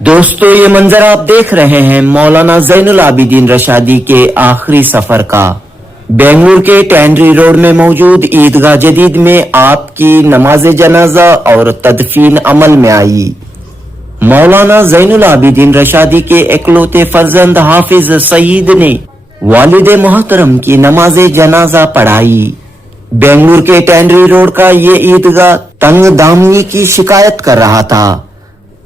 दोस्तों, ये मंजर आप देख रहे हैं मौलाना जैनुल आबिदीन रशादी के आखिरी सफर का। बेंगलुरु के टैंडरी रोड में मौजूद ईदगाह जदीद में आपकी नमाज जनाजा और तदफीन अमल में आई। मौलाना जैनुल आबिदीन रशादी के इकलौते फर्जंद हाफिज सईद ने वालिद मोहतरम की नमाज जनाजा पढ़ाई। बेंगलुरु के टैंडरी रोड का ये ईदगाह तंग दामनी की शिकायत कर रहा था।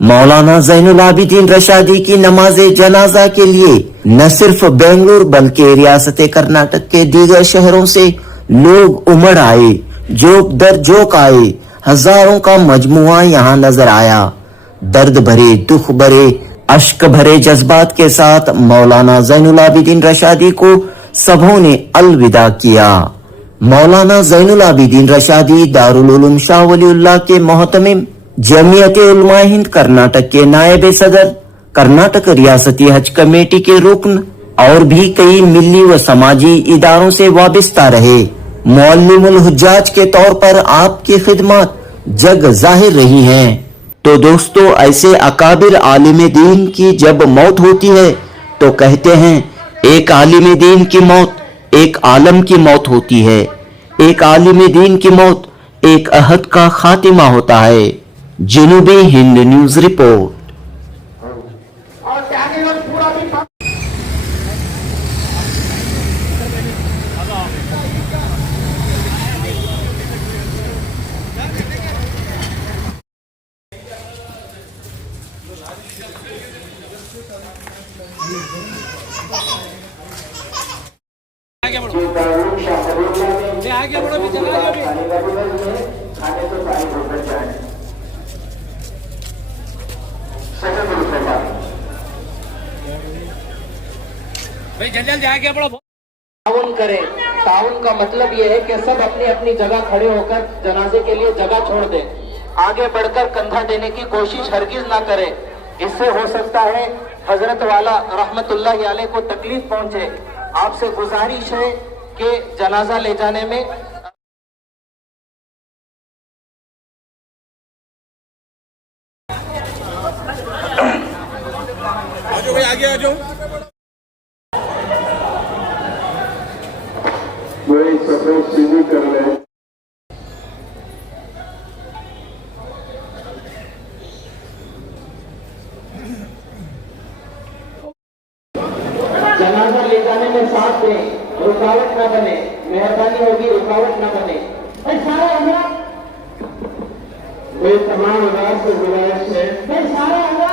मौलाना जैनुल आबिदीन रशादी की नमाज जनाजा के लिए न सिर्फ बेंगलुरु बल्कि रियासत कर्नाटक के दीगर शहरों से लोग उमड़ आए, जोक दर जोक आए। हजारों का मजमुआ यहाँ नजर आया। दर्द भरे, दुख भरे, अश्क भरे जज्बात के साथ मौलाना जैनुल आबिदीन रशादी को सबों ने अलविदा किया। मौलाना जैनुल आबिदीन रशादी दारुल उलूम शाह वलीउल्लाह के मोहतमिम, जमीयत उलमा हिंद कर्नाटक के नायब सदर, कर्नाटक रियासती हज कमेटी के रुकन और भी कई मिली व समाजी इदारों से वाबस्ता रहे। मुअल्लिमुल हुज्जाज के तौर पर आपकी खिदमत जग जाहिर रही हैं। तो दोस्तों, ऐसे अकाबिर आलिम दीन की जब मौत होती है तो कहते हैं एक आलिम दीन की मौत एक आलम की मौत होती है। एक आलिम दीन की मौत एक अहद का खातिमा होता है। जनूबी हिंद न्यूज रिपोर्ट। आगे बढ़ो, आगे बढ़ो, भी चला आगे खाने तो सारी भूख जाए। भाई जल्दी आगे बढ़ो। ताउन करें। ताउन का मतलब यह है कि सब अपनी अपनी जगह खड़े होकर जनाजे के लिए जगह छोड़ दें। आगे बढ़कर कंधा देने की कोशिश हरगिज ना करें। इससे हो सकता है हजरत वाला रहमतुल्लाह अलैह को तकलीफ पहुंचे। आपसे गुजारिश है कि जनाजा ले जाने में आगे आ जाओ। वही सफेद सीधी कर रहे। जनाजा ले जाने में साथ दें, रुकावट न बने। मेहरबानी होगी, रुकावट न बने। ये तमाम अदालत से गुजारिश है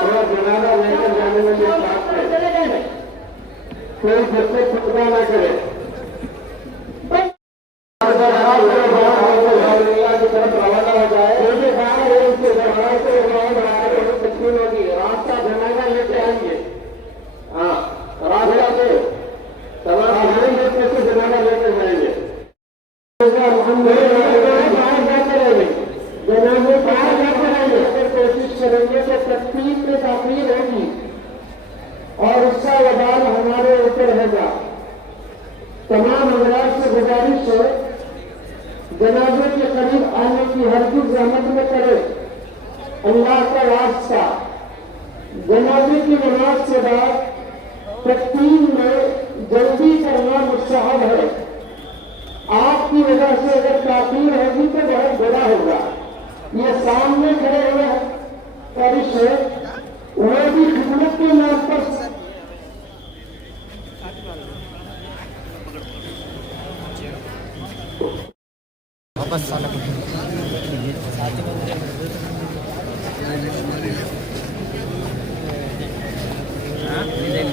थोड़ा जनाजा लेकर जाने में जो साथ है कोई सबसे खुदा न करे। की तरफ रवाना हो जाए तस्वीर होगी। रास्ता जनाजा लेके आएंगे। हाँ, रास्ता से तमाम कैसे जनाजा लेकर जाएंगे। जनाजे बाहर जाकर आएंगे। अगर कोशिश करेंगे तो तकलीफ में ताखीर होगी और उसका वबाल हमारे ऊपर रहेगा। तमाम हजरात से गुजारिश है जनाजे के करीब आने की हरगिज़ रहमत में करे। अल्लाह का वास्ता जनाजे की नमाज के बाद तकरीब में जल्दी करना मुस्तहब है। आपकी वजह से अगर ताखीर होगी तो बहुत बुरा होगा। ये सामने खड़े हुए बारिश है, वो भी खिदमत के नाम पर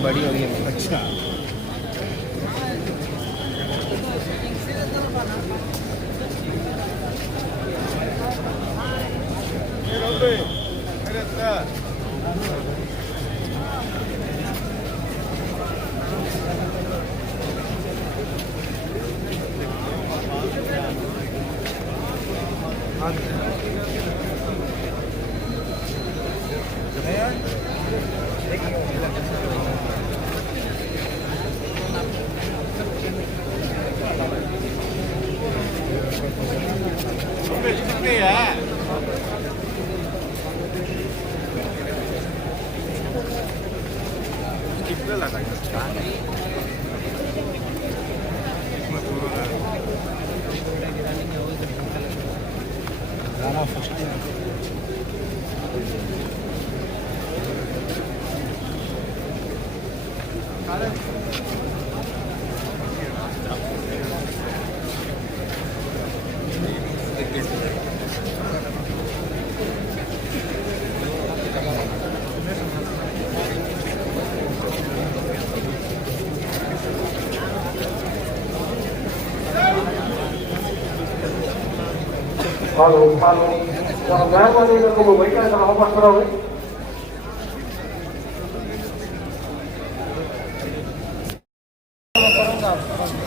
बड़ी हो गई। अच्छा, Jangan lagi dengan memberikan sama apa sekarang.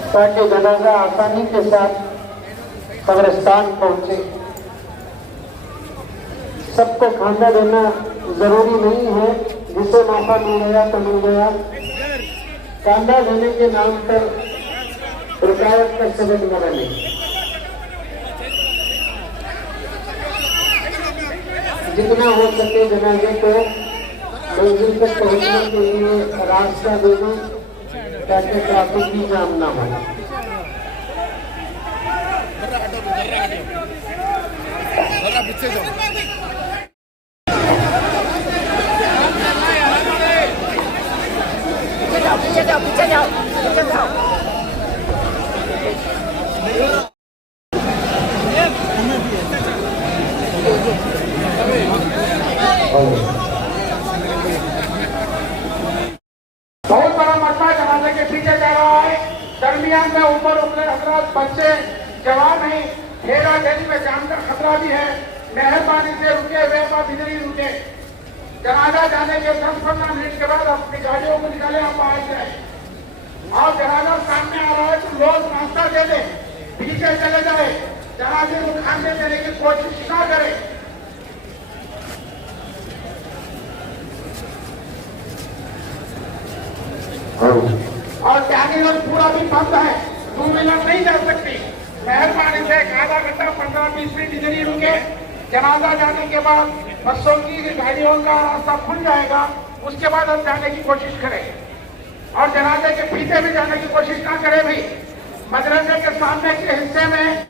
ताकि जनाजा आसानी के साथ कब्रिस्तान पहुंचे। सबको खाना देना जरूरी नहीं है, जिसे मौका मिल गया तो मिल गया। कांदा देने के नाम पर रुकावट का सबक न बने। जितना हो सके जनाजे को मंजिल तक पहुंचने के लिए रास्ता देना, ताकि ट्रैफिक की जाम ना हो। बहुत बड़ा मसला जनाजे के पीछे जा रहा है। दरमियान में ऊपर उतरे हजरात, बच्चे, जवान है, हेरा फेरी में जान का खतरा भी है। मेहरबानी से रुके, बेबाक इधर ही रुके। जनाजा जाने के 10-15 मिनट के बाद अपनी गाड़ियों को निकाले, हम बाहर जाए। और जनाजा सामने आ रहा है तो लोग नाश्ता दे दे, पीछे चले जाए। जनाजे को खाने देने की कोशिश ना करे। और त्यागी रोड पूरा भी बंद है, 2 व्हीलर नहीं जा सकती। मेहरबानी से एक आधा घंटा 15-20 मिनट इधर ही रुके। जनाजा जाने के बाद बसों की गाड़ियों का रास्ता खुल जाएगा, उसके बाद हम जाने की कोशिश करें। और जनाजे के पीछे भी जाने की कोशिश ना करें। भी मदरसे के सामने के हिस्से में